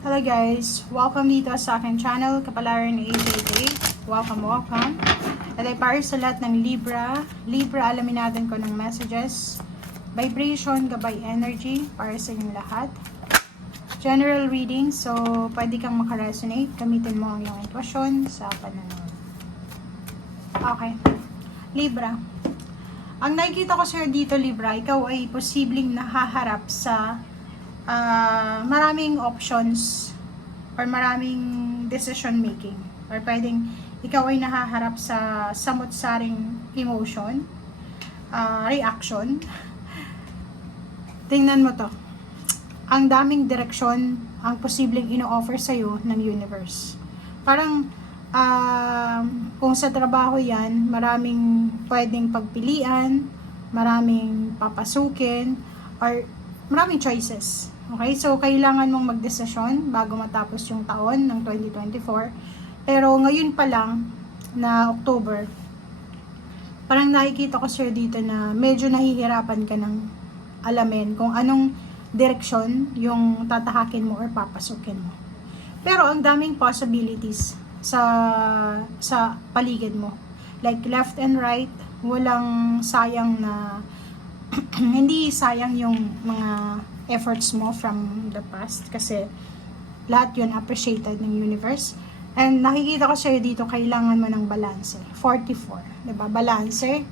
Hello guys, welcome dito sa aking channel, Kapalaran AJJ. Welcome. At ay para sa lahat ng Libra, alamin natin ko ng messages, vibration, gabay energy, para sa inyong lahat. General reading, so pwede kang makaresonate, gamitin mo ang iyong intuition sa pananood. Okay, Libra. Ang nakikita ko sa'yo dito, Libra, ikaw ay posibleng nahaharap sa maraming options or maraming decision making, or pwedeng ikaw ay nahaharap sa samot-saring emotion, reaction. Tingnan mo to, ang daming direksyon ang posibleng ino-offer sa'yo ng universe. Parang kung sa trabaho yan, maraming pwedeng pagpilian, maraming papasukin, or maraming choices. Okay, so kailangan mong magdesisyon bago matapos yung taon ng 2024. Pero ngayon pa lang na October, parang nakikita ko sir dito na medyo nahihirapan ka ng alamin kung anong direksyon yung tatahakin mo or papasukin mo. Pero ang daming possibilities sa paligid mo. Like left and right, walang sayang na hindi sayang yung mga efforts mo from the past kasi lahat yun appreciated ng universe. And nakikita ko sa'yo dito, kailangan mo ng balance. 44, diba? Balance.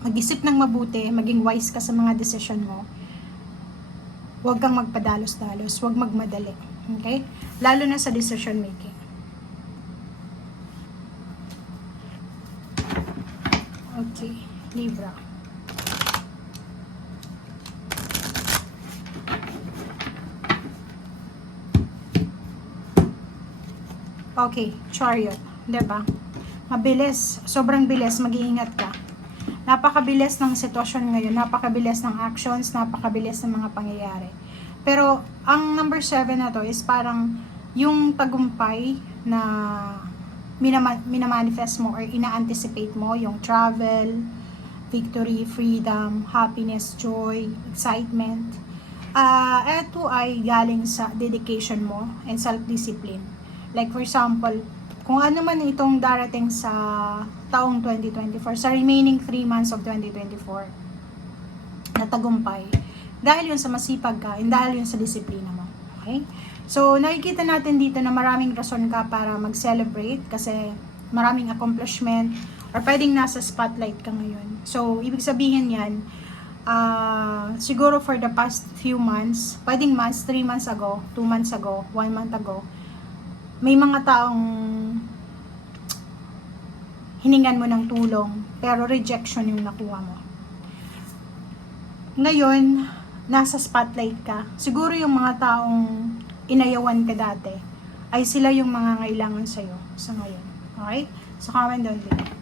Mag-isip ng mabuti, maging wise ka sa mga decision mo. Huwag kang magpadalos-dalos, huwag magmadali. Okay? Lalo na sa decision making. Okay, Libra. Okay, Chariot, 'di ba? Mabilis, sobrang bilis, mag-iingat ka. Napakabilis ng sitwasyon ngayon, napakabilis ng actions, napakabilis ng mga pangyayari. Pero ang number 7 na to is parang yung tagumpay na minamanifest mo or ina-anticipate mo, yung travel, victory, freedom, happiness, joy, excitement. Ito ay galing sa dedication mo and self-discipline. Like for example, kung ano man itong darating sa taong 2024, sa remaining 3 months of 2024 na tagumpay, dahil yun sa masipag ka and dahil yun sa disiplina mo. Okay? So, nakikita natin dito na maraming rason ka para mag-celebrate kasi maraming accomplishment or pwedeng nasa spotlight ka ngayon. So, ibig sabihin yan, siguro for the past few months, pwedeng months, 3 months ago, 2 months ago, 1 month ago, may mga taong hiningan mo ng tulong pero rejection yung nakuha mo. Ngayon, nasa spotlight ka. Siguro yung mga taong inayawan ka dati ay sila yung mga ngailangan sa'yo sa ngayon. Okay? So, comment down below.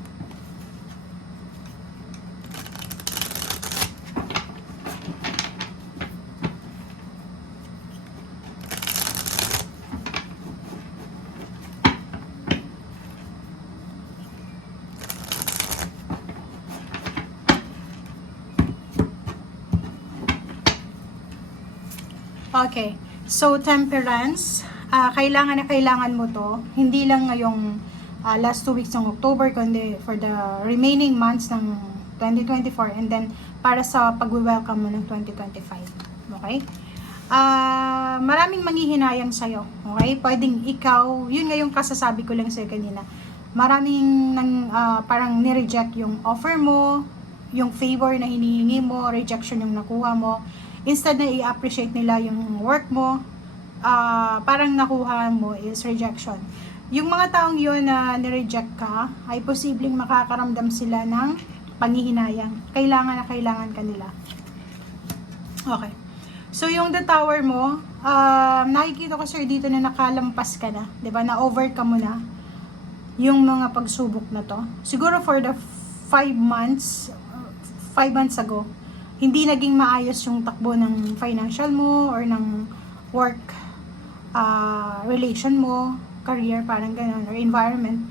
Okay. So, temperance. Kailangan na kailangan mo to. Hindi lang ngayong last 2 weeks ng October, kundi for the remaining months ng 2024 and then para sa pag-welcome mo ng 2025. Okay? Maraming manghihinayang sa'yo. Okay? Pwedeng ikaw, yun nga yung kasasabi ko lang sa'yo kanina. Maraming parang nireject yung offer mo, yung favor na hinihingi mo, rejection yung nakuha mo. Instead na i-appreciate nila yung work mo, parang nakuha mo is rejection. Yung mga taong yun na nireject ka, ay posibleng makakaramdam sila ng panghihinayang. Kailangan na kailangan ka nila. Okay. So, yung the tower mo, nakikita ko sir dito na nakalampas ka na. Diba? Na-overcome mo na yung mga pagsubok na to. Siguro for the 5 months ago, hindi naging maayos yung takbo ng financial mo or ng work relation mo, career, parang gano'n, or environment.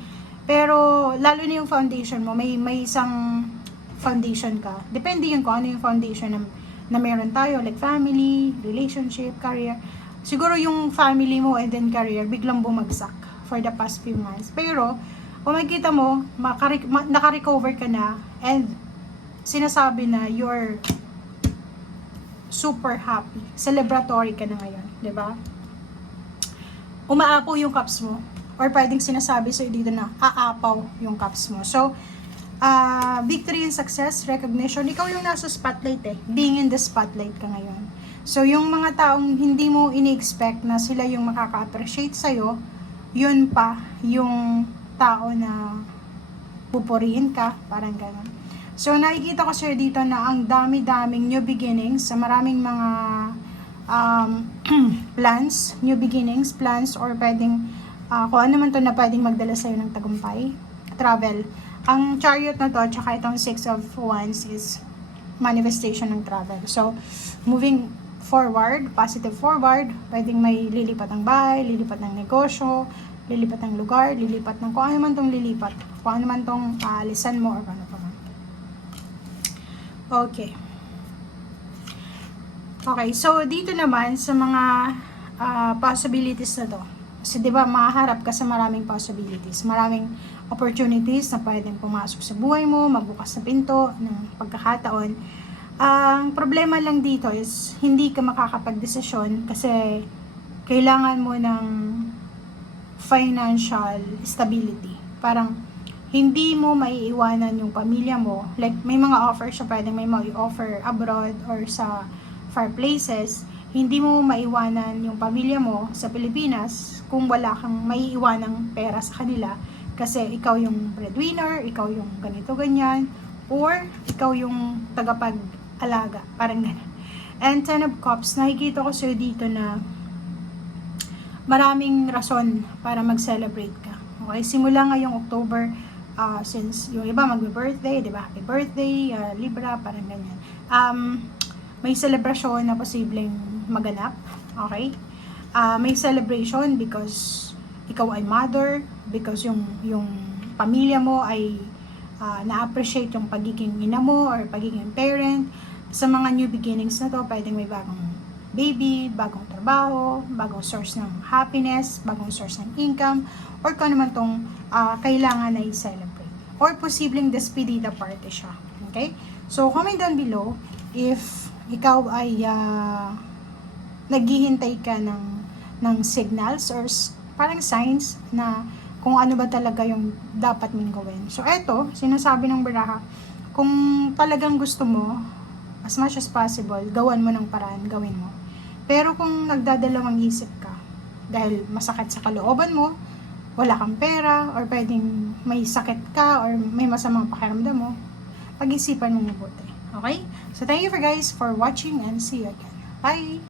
Pero lalo na yung foundation mo, may isang foundation ka. Depende yun kung ano yung foundation na meron tayo, like family, relationship, career. Siguro yung family mo and then career, biglang bumagsak for the past few months. Pero, kung makikita mo, naka-recover ka na, and sinasabi na you're super happy. Celebratory ka na ngayon, di ba? Umaapaw yung cups mo, or pwedeng sinasabi sa'yo dito na aapaw yung cups mo. So, victory and success, recognition, ikaw yung nasa spotlight being in the spotlight ka ngayon. So, yung mga taong hindi mo ini-expect na sila yung makaka-appreciate sa'yo, yun pa yung tao na pupurihin ka, parang gano'n. So, nakikita ko sir dito na ang dami-daming new beginnings sa maraming mga plans, new beginnings, plans, or pwedeng, kung ano man to na pwedeng magdala sa'yo ng tagumpay, travel. Ang chariot na to, tsaka itong 6 of Wands is manifestation ng travel. So, moving forward, positive forward, pwedeng may lilipat ng bahay, lilipat ng negosyo, lilipat ng lugar, lilipat ng kung ano man tong lilipat, kung ano man tong alisan mo or ano pa man. Okay. Okay, so dito naman sa mga possibilities na to. Kasi 'di ba, mahaharap ka sa maraming possibilities, maraming opportunities na pwedeng pumasok sa buhay mo, magbukas na pinto ng pagkakataon. Ang problema lang dito is hindi ka makakapag-desisyon kasi kailangan mo ng financial stability. Parang hindi mo maiiwanan yung pamilya mo. Like, may mga offers siya, pwedeng may offer abroad or sa far places. Hindi mo maiwanan yung pamilya mo sa Pilipinas kung wala kang maiiwanang pera sa kanila. Kasi ikaw yung breadwinner, ikaw yung ganito, ganyan, or ikaw yung tagapag-alaga. Parang gano'n. And 10 of Cups, nakikita ko sa'yo dito na maraming rason para mag-celebrate ka. Okay? Simula ngayong October, since yung iba magbe-birthday, di ba? Happy birthday, Libra, parang ganyan. May celebration na posibleng maganap. Okay? May celebration because ikaw ay mother, because yung pamilya mo ay na-appreciate yung pagiging ina mo or pagiging parent. Sa mga new beginnings na to, pwedeng may bagong baby, bagong trabaho, bagong source ng happiness, bagong source ng income, or kung ano man tong kailangan na i-celebrate. Or posibleng despedida party siya. Okay? So, comment down below if ikaw ay naghihintay ka ng signals or parang signs na kung ano ba talaga yung dapat mong gawin. So, eto, sinasabi ng baraha, kung talagang gusto mo, as much as possible, gawan mo ng paraan, gawin mo. Pero kung nagdadalawang isip ka, dahil masakit sa kalooban mo, wala kang pera, or pwedeng may sakit ka, or may masamang pakiramdam mo, pag-isipan mo mabuti. Okay? So, thank you for guys for watching and see you again. Bye!